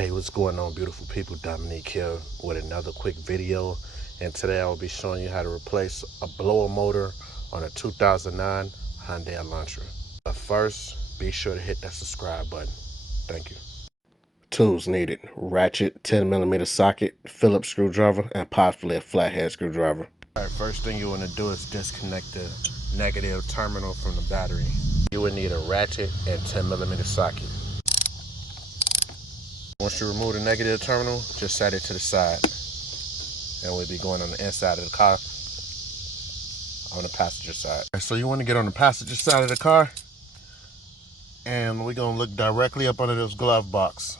Hey, what's going on, beautiful people? Dominique here with another quick video, and today I will be showing you how to replace a blower motor on a 2009 Hyundai Elantra. But first, be sure to hit that subscribe button. Thank you. Tools needed: ratchet, 10mm socket, Phillips screwdriver, and possibly a flathead screwdriver. Alright, first thing you want to do is disconnect the negative terminal from the battery. You would need a ratchet and 10mm socket. Once you remove the negative terminal, just set it to the side. And we'll be going on the inside of the car, on the passenger side. So you want to get on the passenger side of the car, and we're going to look directly up under this glove box.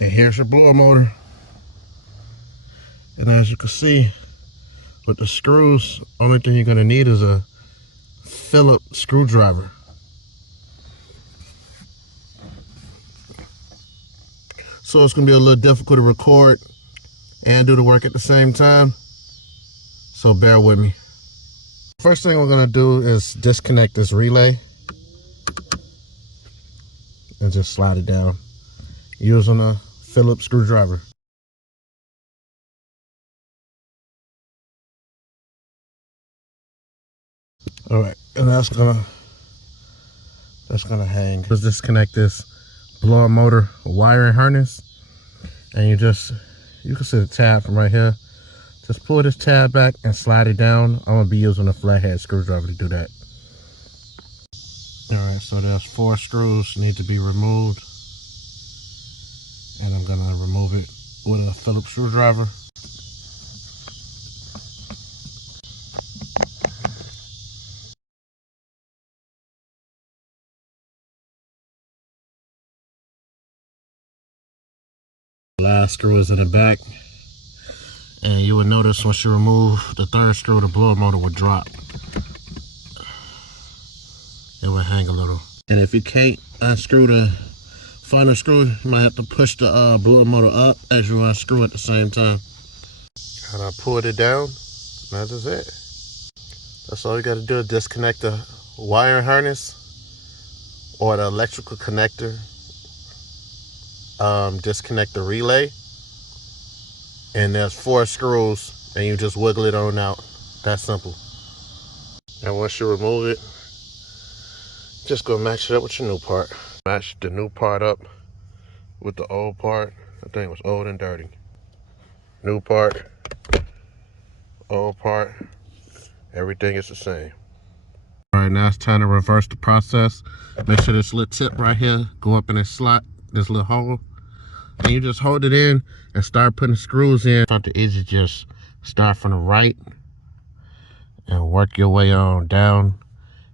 And here's your blower motor. And as you can see, with the screws, only thing you're going to need is a Phillips screwdriver. So it's going to be a little difficult to record and do the work at the same time. So bear with me. First thing we're going to do is disconnect this relay and just slide it down using a Phillips screwdriver. All right, and that's gonna hang. Let's disconnect this blower motor wiring harness, and you can see the tab from right here. Just pull this tab back and slide it down. I'm gonna be using a flathead screwdriver to do that. All right, so there's 4 screws need to be removed, and I'm gonna remove it with a Phillips screwdriver. The last screw is in the back, and you will notice once you remove the 3rd screw, the blower motor will drop. It will hang a little. And if you can't unscrew the final screw, you might have to push the blower motor up as you unscrew at the same time. And I pulled it down, and that is it. That's all you got to do, is disconnect the wire harness or the electrical connector. Disconnect the relay, and there's 4 screws, and you just wiggle it on out. That simple. And once you remove it, just go match it up with your new part. Match the new part up with the old part. I think it was old and dirty. New part, old part, everything is the same. All right, now it's time to reverse the process. Make sure this little tip right here go up in this slot, this little hole, and you just hold it in and start putting screws in. It's not too easy. Just start from the right and work your way on down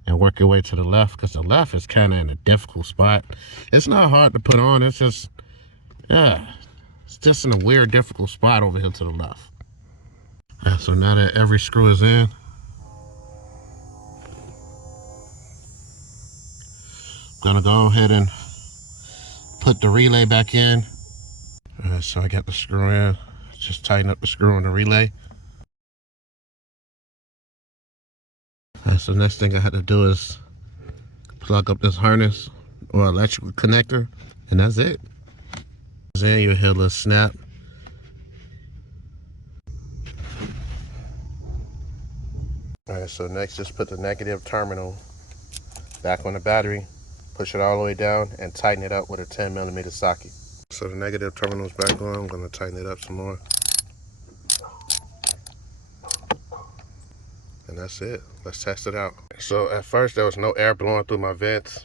and work your way to the left, because the left is kind of in a difficult spot. It's not hard to put on, it's just, yeah, it's just in a weird, difficult spot over here to the left. So now that every screw is in, I'm gonna go ahead and put the relay back in. So I got the screw in, just tighten up the screw on the relay. So next thing I had to do is plug up this harness or electrical connector, and that's it. Then you'll hear a little snap. Alright, so next just put the negative terminal back on the battery, push it all the way down, and tighten it up with a 10mm socket. So the negative terminal is back on. I'm going to tighten it up some more. And that's it. Let's test it out. So at first there was no air blowing through my vents,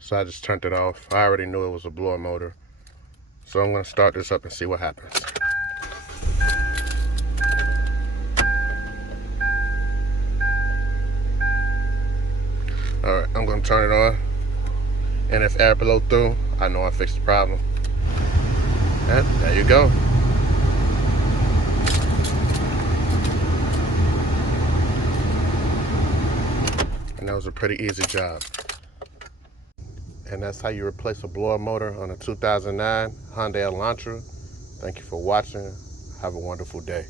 so I just turned it off. I already knew it was a blower motor. So I'm going to start this up and see what happens. Alright, I'm going to turn it on. And if air blows through, I know I fixed the problem. And there you go. And that was a pretty easy job. And that's how you replace a blower motor on a 2009 Hyundai Elantra. Thank you for watching. Have a wonderful day.